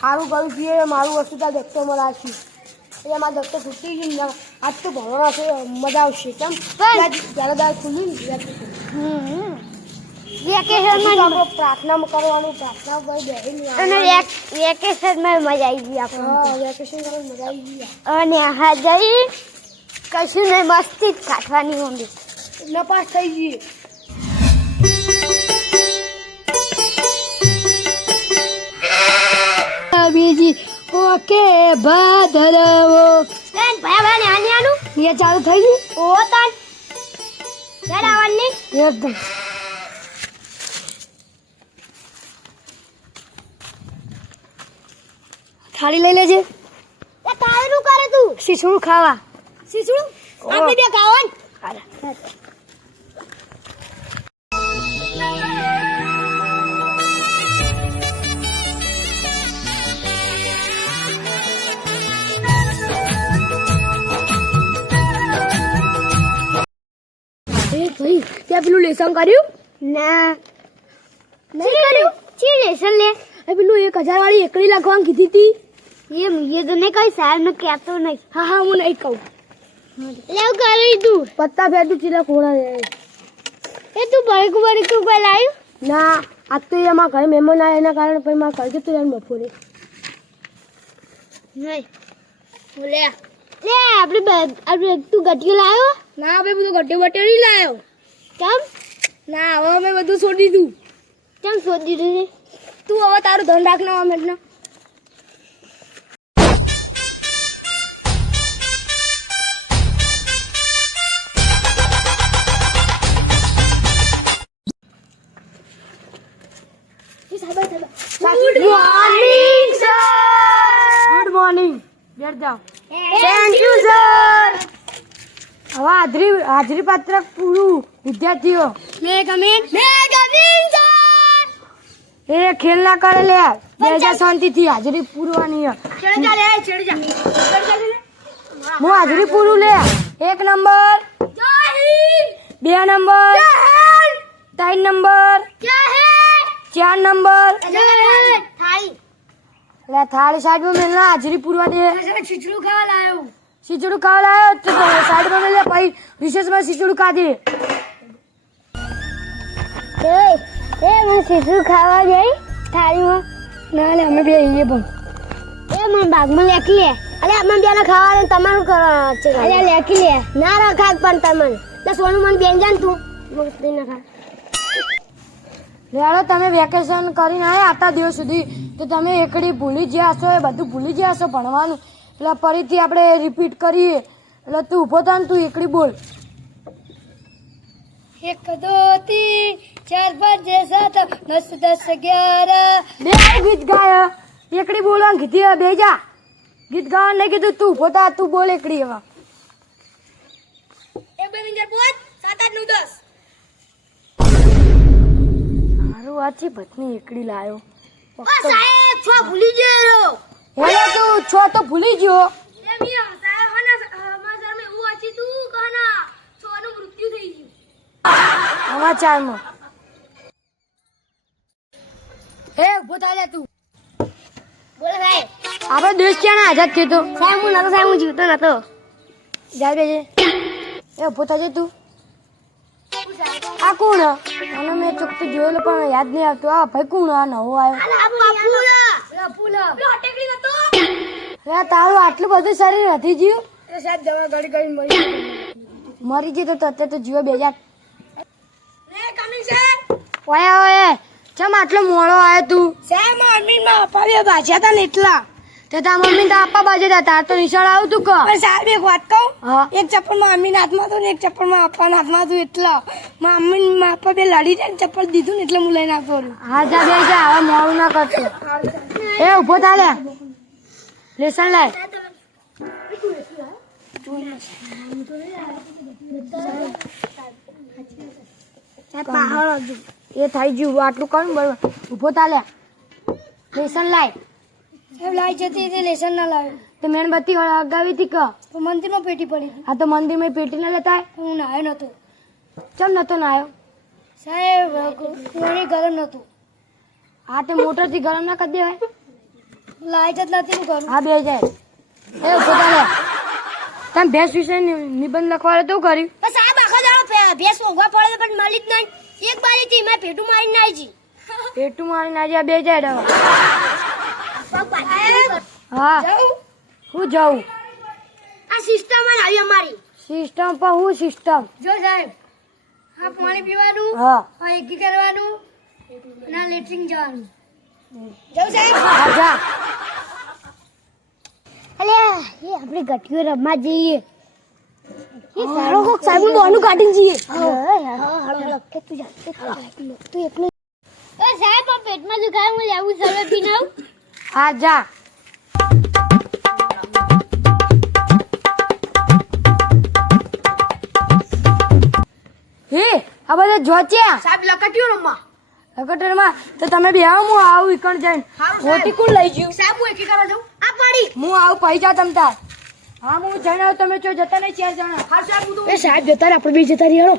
સારું કરું છીએ મારું વસ્તુ ત્યાં દફતર માં રાખી એટલે મારા દફતર ખૂટી ગયું આજ તો ભણવા છે મજા આવશે કેમ જ્યારે દાર ખુલ્યું વેકેશન પ્રાર્થના કરવાનું પ્રાર્થના અને વેકેશનમાં મજા આવી ગઈ આપણે વેકેશન કરવાની મજા આવી ગઈ અને હા જઈ કશું નહીં મસ્તી જ કાઢવાની મમ્મી નપાસ થઈ ગઈ બીજી ઓકે ભાદરવો ભાઈ આની આનું એ ચાલુ થઈ ગઈ ઓ તાન ચાલ આવવાની એકદમ થાળી લઈ લેજે એ તારું કરે તું શીસુડું ખાવા શીસુડું આપણે બે ખાવાનું ભાઈ ત્યાં પેલું લેસન કર્યું ના નહીં કર્યું છે લેસન લે પેલું 1000 વાળી એકડી લખવાનું કીધી હતી એ તો નહીં કઈ સાહેબ ને કહેતો નહીં હા હું નહીં કહું લેવ કરી તું પત્તા ફેરતું ચીલા કોડા લે એ તું બળકું કોઈ લાવ્યું ના આજ તો એમાં ઘરે મહેમાન આવ્યા એના કારણે પછી મારે કરી દીધું એને બપોરે નહીં લે આપણે તું ગટ્ટી લાવ્યો ના આપણે બધું ગટ્ટી બટ્ટી નહીં લાવ્યો કેમ ના હવે અમે બધું છોડી દીધું કેમ છોડી દીધું તું હવે તારું ધન રાખના અમે ગુડ મોર્નિંગ બેઠ જાઓ થેન્ક યુ સર હવે હાજરી પત્રક પૂરું વિદ્યાર્થીઓ મે કમિંગ સર એ ખેલ ના કરે લે બેજા શાંતિથી હાજરી પૂરવાની હું હાજરી પૂરું લે 1 નંબર 2 નંબર 3 નંબર 4 નંબર થાળી સાઈડ માં મેલના હાજરી પૂરવા દે ખીચડું ખાવા લાયો તો સાઈડ માં મેલે પછી રિસેસ માં ખીચડું ખાધે એ મને ખીચડું ખાવા જઈ થાળીમાં ના લે અમે બે આવીએ પણ એ મને બાગમાં લેખી લે અલે અમે બેને ખાવાનું તમારું કરવાનું છે અલે લેખી લે ના રખાય પણ તમને તો સોનું મને બેન જાન તું મસ્તી ના ખા લેડો તમે વેકેશન કરીને આવ્યા આટલા દિવસ સુધી તો તમે એકડી ભૂલી ગયા હશો એ બધું ભૂલી ગયા હશો ભણવાનું એટલે ફરીથી આપણે રિપીટ કરીએ એટલે તું ઊભો થા ને તું એકડી બોલ 1 2 3 4 5 6 7 9 10 11 બે ગીત ગાય એકડી બોલવાનું કીધી બે જા ગીત ગાવાનું નહીં કીધું તું ઊભો થા તું બોલ એકડી એવા 1 2 3 4 5 7 8 9 10 વાચી ભતની એકડી લાયો સાહેબ છો ભૂલી ગયો હેલો તું છો તો ભૂલી ગયો એ મિયા સાહેબ સમાચાર મે હું વાચી તું કના છોનું મૃત્યુ થઈ ગયું સમાચારમાં હે ઉભો થા લે તું બોલ સાહેબ આપણે દેશ ક્યાં આઝાદ થયો તો સાહેબ હું જીવતો નતો જા બેજે એ ઉભો થા તું આ કોણ અને મેં ચોખ્ખું જોયેલું પણ યાદ નહીં આવતું આ ભાઈ કોણ આ નવો આવ્યો તારું આટલું બધું શરીર હતી ગયું સાહેબ દવા ગળી ગળી મરી ગઈ તો અત્યારે તો જીવો બેજા ઓય ચમ આટલો મોડો આવ્યો તું સાહેબ મમ્મી માં અપાવ્યા બાજ્યા હતા ને એટલા તે તાર મમ્મી તો આપવા બાજે હતા તાર તો નિશાળ આવું તું કહો સાહેબ એક વાત કહું એક ચપ્પલ માં મમ્મી હાથમાં હતું ને એક ચપ્પલ માં આપવા હાથમાં હતું એટલા મમ્મી આપવા બે લડી જાય ને ચપ્પલ દીધું ને એટલે હું લઈને આપતો હા જા બે જા હવે મોડું ના કરતો એ ઉભો થા લે લેસન લાય એ થઈ ગયું આટલું કરું બરોબર ઉભો થા લે લેસન લાય લાઈ જતી તે લેસન ના લાવ્યો તો મીણબત્તી અગાવી હતી તો મંદિરમાં પેટી પડી હા તો મંદિરમાં પેટી ના લેતા હું નાયો નતો ચમ નતો નાયો સાહેબ પાણી ગરમ નતું હા તે મોટરથી ગરમ ના કરી દેવાય લાઈટ જ નથી કરું. હા બે જાય. એ પોતાને તમે ભેંસ વિશે નિબંધ લખવાનો તો કર્યું. બસ સાહેબ આખા દાડો ભેંસ ઓગવા પડે પણ મળી જ નહીં. એક બારી થી મેં પેટું મારીને આવી જી. પેટું મારીને આજે બે જાય. હા હું જાઉં. આ સિસ્ટમ આવી અમારી સિસ્ટમ પર હું સિસ્ટમ. જો સાહેબ આ પાણી પીવાનું, હા આ એકી કરવાનું, ના લેટ્રિન જવાનું. જાઉં સાહેબ. હા જા. અલ્યા એ આપણે ગઠિયો રમવા જઈએ. એ સારો કોક સાહેબ બોનું કાઢીને જઈએ. કે તું જા તું એકલો. એ સાહેબ આ પેટમાં દુખાય હું લેવું સર્વે પીને આવું. હા જા. હે આ બધા જોચ્યા સાહેબ લકટિયો રમવા. લકટરમાં તો તમે બે આવો હું આવું ઈકણ જઈને મોટી કોણ લઈ ગયું. સાહેબ હું એકી કરવા જાઉં. આ પાડી હું આવું પૈસા તમતા. હા હું જઈને આવું તમે ચો જતા નહીં 4 જણા. હા સાહેબ હું તો એ સાહેબ જતા રે આપણે બે જતા રહીએ. એડો